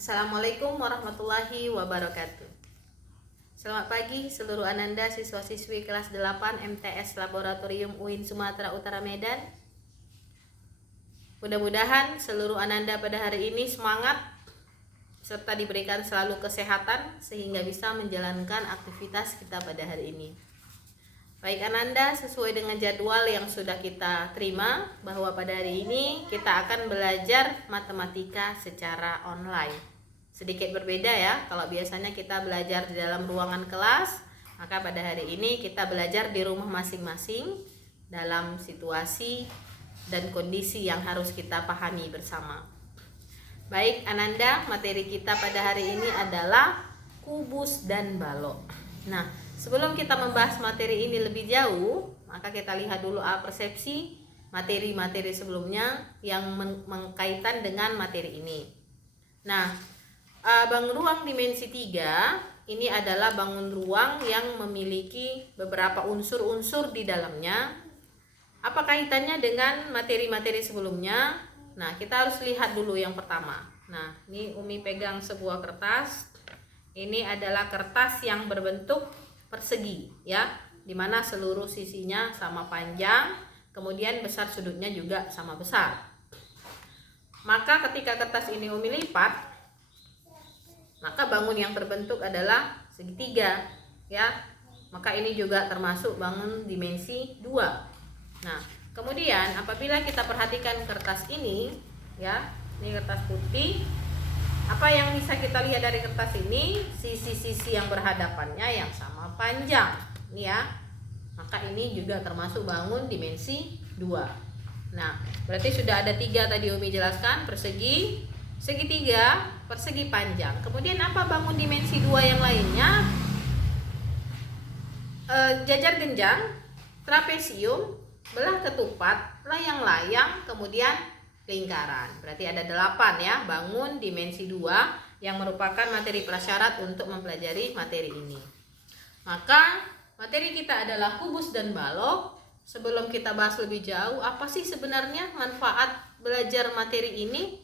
Assalamualaikum warahmatullahi wabarakatuh. Selamat pagi seluruh Ananda siswa-siswi kelas 8 MTS Laboratorium UIN Sumatera Utara Medan. Mudah-mudahan seluruh Ananda pada hari ini semangat serta diberikan selalu kesehatan sehingga bisa menjalankan aktivitas kita pada hari ini. Baik Ananda, sesuai dengan jadwal yang sudah kita terima bahwa pada hari ini kita akan belajar matematika secara online. Sedikit berbeda ya, kalau biasanya kita belajar di dalam ruangan kelas, maka pada hari ini kita belajar di rumah masing-masing dalam situasi dan kondisi yang harus kita pahami bersama. Baik Ananda, materi kita pada hari ini adalah kubus dan balok. Nah, sebelum kita membahas materi ini lebih jauh, maka kita lihat dulu persepsi materi-materi sebelumnya yang mengkaitan dengan materi ini. Nah, bangun ruang dimensi 3 ini adalah bangun ruang yang memiliki beberapa unsur-unsur di dalamnya. Apa kaitannya dengan materi-materi sebelumnya? Nah, kita harus lihat dulu yang pertama. Nah, ini Umi pegang sebuah kertas. Ini adalah kertas yang berbentuk persegi ya, dimana seluruh sisinya sama panjang, kemudian besar sudutnya juga sama besar. Maka ketika kertas ini Umi lipat, maka bangun yang terbentuk adalah segitiga ya. Maka ini juga termasuk bangun dimensi 2. Nah, kemudian apabila kita perhatikan kertas ini ya, ini kertas putih, apa yang bisa kita lihat dari kertas ini? Sisi-sisi yang berhadapannya yang sama panjang ini ya. Maka ini juga termasuk bangun dimensi 2. Nah, berarti sudah ada 3 tadi Umi jelaskan, persegi, segitiga, persegi panjang. Kemudian apa bangun dimensi 2 yang lainnya? Jajar genjang, trapesium, belah ketupat, layang-layang, kemudian lingkaran. Berarti ada 8 ya bangun dimensi 2 yang merupakan materi prasyarat untuk mempelajari materi ini. Maka materi kita adalah kubus dan balok. Sebelum kita bahas lebih jauh, apa sih sebenarnya manfaat belajar materi ini?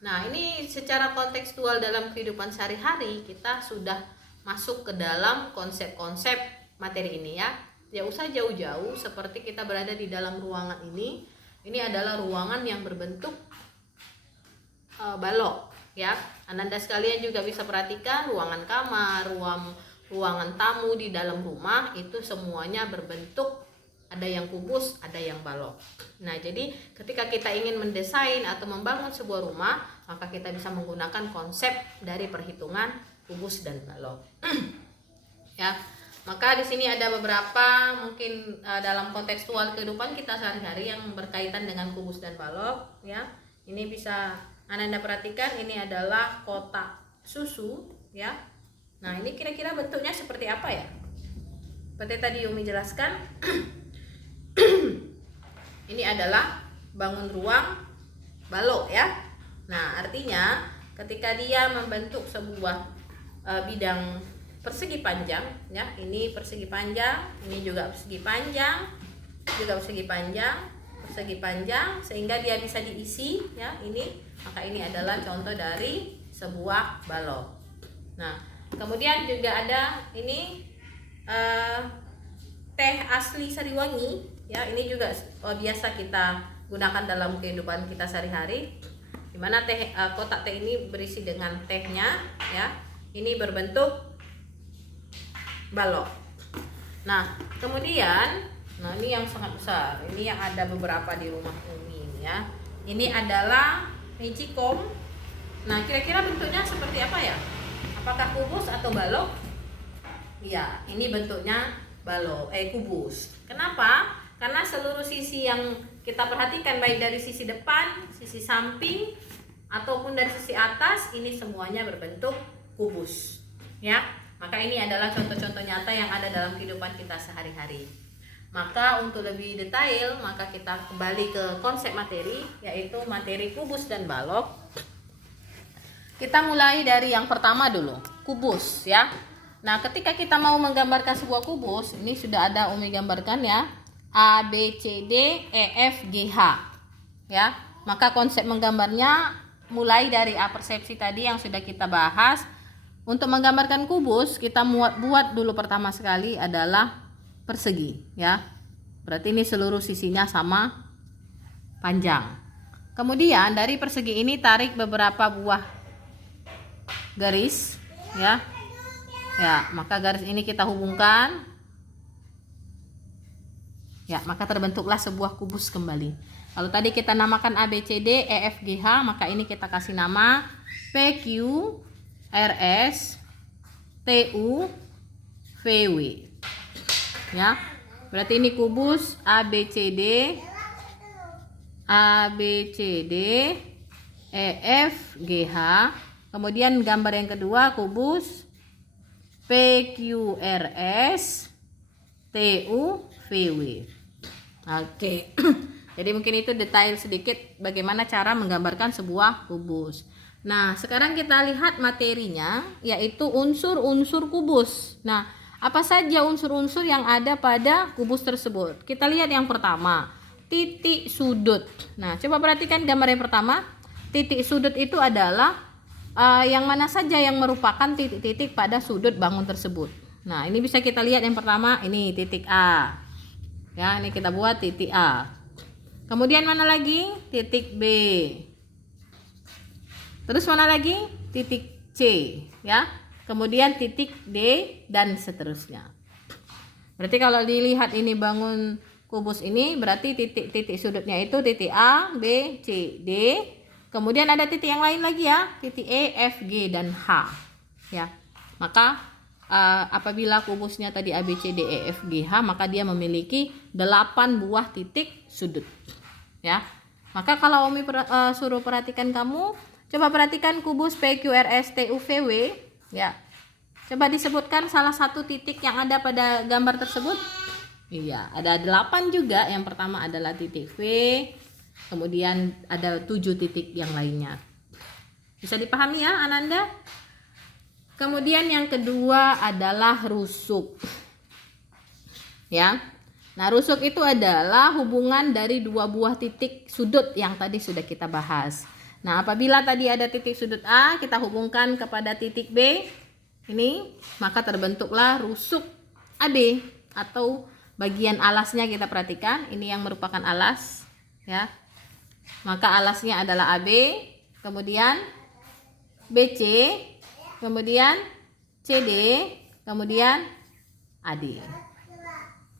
Nah, ini secara kontekstual dalam kehidupan sehari-hari kita sudah masuk ke dalam konsep-konsep materi ini ya. Ya usah jauh-jauh, seperti kita berada di dalam ruangan ini. Ini adalah ruangan yang berbentuk balok ya. Ananda sekalian juga bisa perhatikan ruangan kamar, ruangan tamu di dalam rumah itu semuanya berbentuk, ada yang kubus, ada yang balok. Nah, jadi ketika kita ingin mendesain atau membangun sebuah rumah, maka kita bisa menggunakan konsep dari perhitungan kubus dan balok. Ya. Maka di sini ada beberapa mungkin dalam kontekstual kehidupan kita sehari-hari yang berkaitan dengan kubus dan balok ya. Ini bisa Ananda perhatikan, ini adalah kotak susu ya. Nah, ini kira-kira bentuknya seperti apa ya? Seperti tadi Umi jelaskan. Ini adalah bangun ruang balok ya. Nah, artinya ketika dia membentuk sebuah bidang persegi panjang ya, ini persegi panjang, ini juga persegi panjang, juga persegi panjang, persegi panjang, sehingga dia bisa diisi ya. Ini maka ini adalah contoh dari sebuah balok. Nah, kemudian juga ada ini teh asli Sariwangi ya. Ini juga biasa kita gunakan dalam kehidupan kita sehari-hari, dimana kotak teh ini berisi dengan tehnya ya. Ini berbentuk balok. Nah, kemudian ini yang sangat besar. Ini yang ada beberapa di rumah Umi ya. Ini adalah magicom. Nah, kira-kira bentuknya seperti apa ya? Apakah kubus atau balok? Iya, ini bentuknya balok, kubus. Kenapa? Karena seluruh sisi yang kita perhatikan, baik dari sisi depan, sisi samping, ataupun dari sisi atas, ini semuanya berbentuk kubus ya. Maka ini adalah contoh-contoh nyata yang ada dalam kehidupan kita sehari-hari. Maka untuk lebih detail, maka kita kembali ke konsep materi, yaitu materi kubus dan balok. Kita mulai dari yang pertama dulu, kubus ya. Nah, ketika kita mau menggambarkan sebuah kubus, ini sudah ada Umi gambarkan ya, A, B, C, D, E, F, G, H ya. Maka konsep menggambarnya mulai dari apersepsi tadi yang sudah kita bahas. Untuk menggambarkan kubus, kita buat dulu pertama sekali adalah persegi, ya. Berarti ini seluruh sisinya sama panjang. Kemudian dari persegi ini tarik beberapa buah garis, ya. Ya, maka garis ini kita hubungkan. Ya, maka terbentuklah sebuah kubus kembali. Kalau tadi kita namakan A, B, C, D, E, F, G, H, maka ini kita kasih nama P, Q, R, S, T, U, V, W. Ya, berarti ini kubus A, B, C, D, A, B, C, D, E, F, G, H. Kemudian gambar yang kedua kubus P, Q, R, S, T, U, V, W. Oke. Jadi mungkin itu detail sedikit bagaimana cara menggambarkan sebuah kubus. Nah, sekarang kita lihat materinya, yaitu unsur-unsur kubus. Nah, apa saja unsur-unsur yang ada pada kubus tersebut? Kita lihat yang pertama, titik sudut. Nah, coba perhatikan gambar yang pertama. Titik sudut itu adalah yang mana saja yang merupakan titik-titik pada sudut bangun tersebut. Nah, ini bisa kita lihat yang pertama, ini titik A. Ya, ini kita buat titik A. Kemudian mana lagi? Titik B. Terus mana lagi? Titik C, ya. Kemudian titik D dan seterusnya. Berarti kalau dilihat ini bangun kubus ini, berarti titik-titik sudutnya itu titik A, B, C, D. Kemudian ada titik yang lain lagi ya, titik E, F, G dan H. Ya. Maka apabila kubusnya tadi A, B, C, D, E, F, G, H, maka dia memiliki 8 buah titik sudut. Ya. Maka kalau Umi suruh perhatikan kamu, coba perhatikan kubus P, Q, R, S, T, U, V, W, ya. Coba disebutkan salah satu titik yang ada pada gambar tersebut. Iya, ada 8 juga. Yang pertama adalah titik V, kemudian ada 7 titik yang lainnya. Bisa dipahami ya, Ananda? Kemudian yang kedua adalah rusuk. Ya. Nah, rusuk itu adalah hubungan dari 2 buah titik sudut yang tadi sudah kita bahas. Nah, apabila tadi ada titik sudut A, kita hubungkan kepada titik B, ini, maka terbentuklah rusuk AB atau bagian alasnya kita perhatikan. Ini yang merupakan alas, ya. Maka alasnya adalah AB, kemudian BC, kemudian CD, kemudian AD.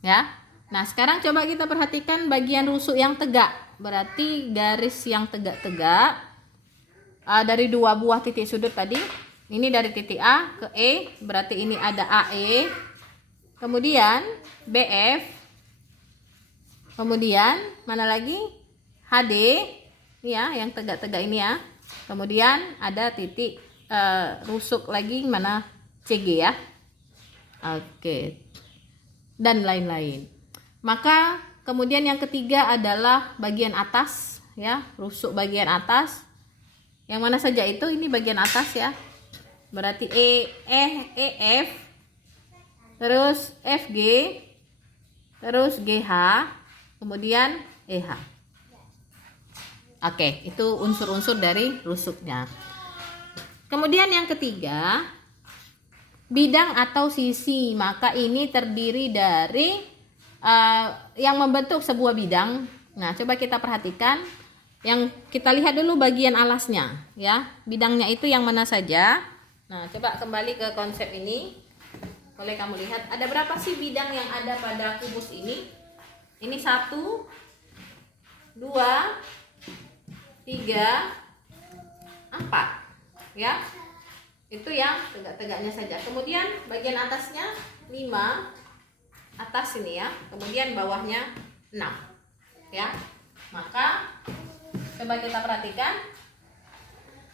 Ya. Nah, sekarang coba kita perhatikan bagian rusuk yang tegak. Berarti garis yang tegak-tegak dari 2 buah titik sudut tadi. Ini dari titik A ke E, berarti ini ada AE. Kemudian BF. Kemudian mana lagi? HD. Ya, yang tegak-tegak ini ya. Kemudian ada titik rusuk lagi mana? CG ya. Oke. Dan lain-lain. Maka kemudian yang ketiga adalah bagian atas, ya, rusuk bagian atas. Yang mana saja itu? Ini bagian atas ya. Berarti EF, terus FG, terus GH, kemudian EH. Oke, itu unsur-unsur dari rusuknya. Kemudian yang ketiga, bidang atau sisi. Maka ini terdiri dari yang membentuk sebuah bidang. Nah, coba kita perhatikan. Yang kita lihat dulu bagian alasnya, ya. Bidangnya itu yang mana saja? Nah, coba kembali ke konsep ini. Boleh kamu lihat ada berapa sih bidang yang ada pada kubus ini? Ini 1, 2, 3, 4, ya. Itu yang tegak-tegaknya saja. Kemudian bagian atasnya 5, atas ini ya. Kemudian bawahnya 6, ya. Maka coba kita perhatikan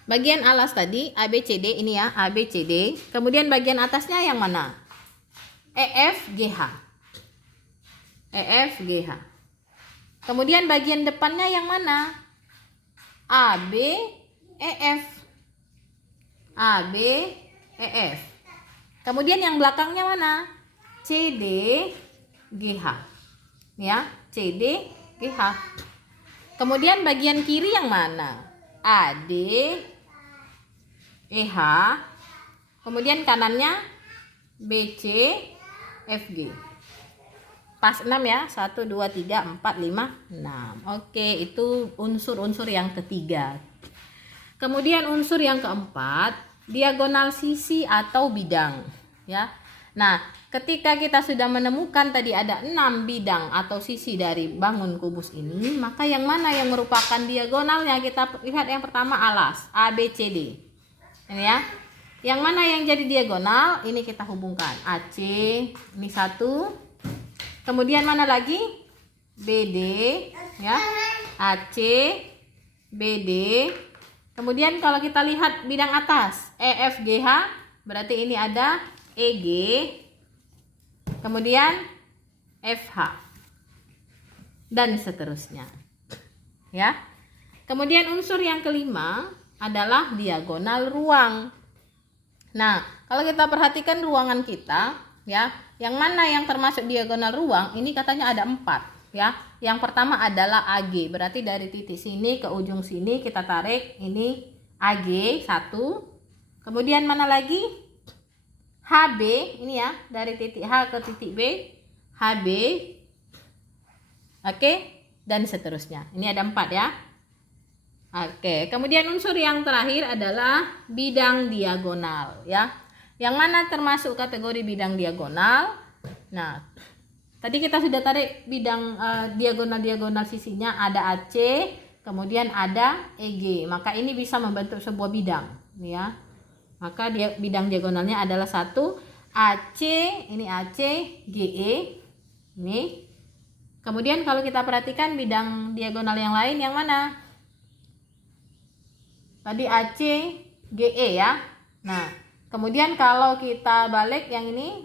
bagian alas tadi ABCD ini ya, ABCD. Kemudian bagian atasnya yang mana? EFGH. EFGH. Kemudian bagian depannya yang mana? ABEF. ABEF. Kemudian yang belakangnya mana? CDGH. Ya, CDGH. Kemudian bagian kiri yang mana? AD, EH, kemudian kanannya BC, FG. Pas 6 ya, 1, 2, 3, 4, 5, 6. Oke, itu unsur-unsur yang ketiga. Kemudian unsur yang keempat, diagonal sisi atau bidang ya. Nah, ketika kita sudah menemukan tadi ada 6 bidang atau sisi dari bangun kubus ini, maka yang mana yang merupakan diagonalnya? Kita lihat yang pertama alas ABCD. Ini ya. Yang mana yang jadi diagonal? Ini kita hubungkan AC, ini 1. Kemudian mana lagi? BD ya. AC, BD. Kemudian kalau kita lihat bidang atas EFGH, berarti ini ada EG, kemudian FH, dan seterusnya ya. Kemudian unsur yang kelima adalah diagonal ruang. Nah, kalau kita perhatikan ruangan kita ya, yang mana yang termasuk diagonal ruang? Ini katanya ada 4 ya. Yang pertama adalah AG, berarti dari titik sini ke ujung sini kita tarik, ini AG 1. Kemudian mana lagi? HB, ini ya, dari titik H ke titik B, HB. Oke, dan seterusnya. Ini ada 4 ya. Oke, kemudian unsur yang terakhir adalah bidang diagonal ya. Yang mana termasuk kategori bidang diagonal? Nah, tadi kita sudah tarik bidang diagonal-diagonal sisinya, ada AC, kemudian ada EG. Maka ini bisa membentuk sebuah bidang ya. Maka bidang diagonalnya adalah 1 AC, ini AC, GE. Ini. Kemudian kalau kita perhatikan bidang diagonal yang lain yang mana? Tadi AC, GE ya. Nah, kemudian kalau kita balik yang ini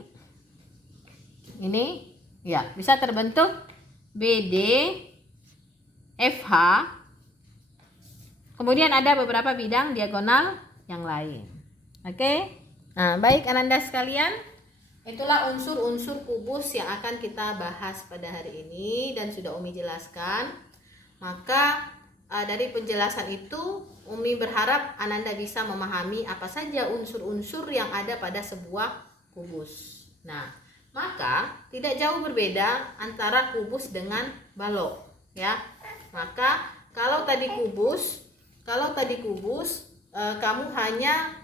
ya, bisa terbentuk BD, FH. Kemudian ada beberapa bidang diagonal yang lain. Oke. Nah, baik Ananda sekalian, itulah unsur-unsur kubus yang akan kita bahas pada hari ini dan sudah Umi jelaskan. Maka dari penjelasan itu Umi berharap Ananda bisa memahami apa saja unsur-unsur yang ada pada sebuah kubus. Nah, maka tidak jauh berbeda antara kubus dengan balok ya. Maka kalau tadi kubus kamu hanya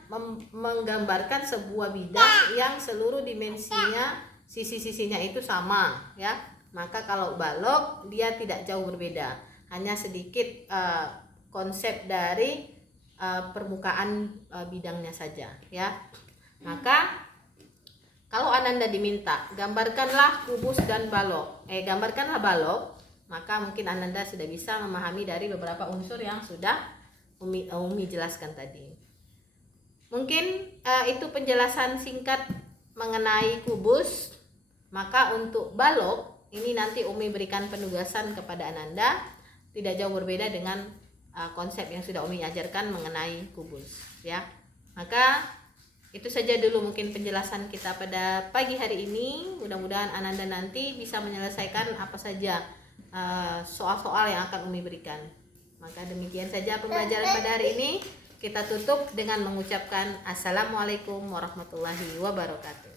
menggambarkan sebuah bidang yang seluruh dimensinya, sisi-sisinya itu sama ya. Maka kalau balok dia tidak jauh berbeda, hanya sedikit konsep dari permukaan bidangnya saja ya. Maka kalau Ananda diminta gambarkanlah kubus dan balok, gambarkanlah balok, maka mungkin Ananda sudah bisa memahami dari beberapa unsur yang sudah Umi jelaskan tadi. Mungkin itu penjelasan singkat mengenai kubus. Maka untuk balok ini nanti Umi berikan penugasan kepada Ananda, tidak jauh berbeda dengan konsep yang sudah Umi ajarkan mengenai kubus ya. Maka itu saja dulu mungkin penjelasan kita pada pagi hari ini. Mudah-mudahan Ananda nanti bisa menyelesaikan apa saja soal-soal yang akan Umi berikan. Maka demikian saja pembelajaran pada hari ini. Kita tutup dengan mengucapkan Assalamualaikum warahmatullahi wabarakatuh.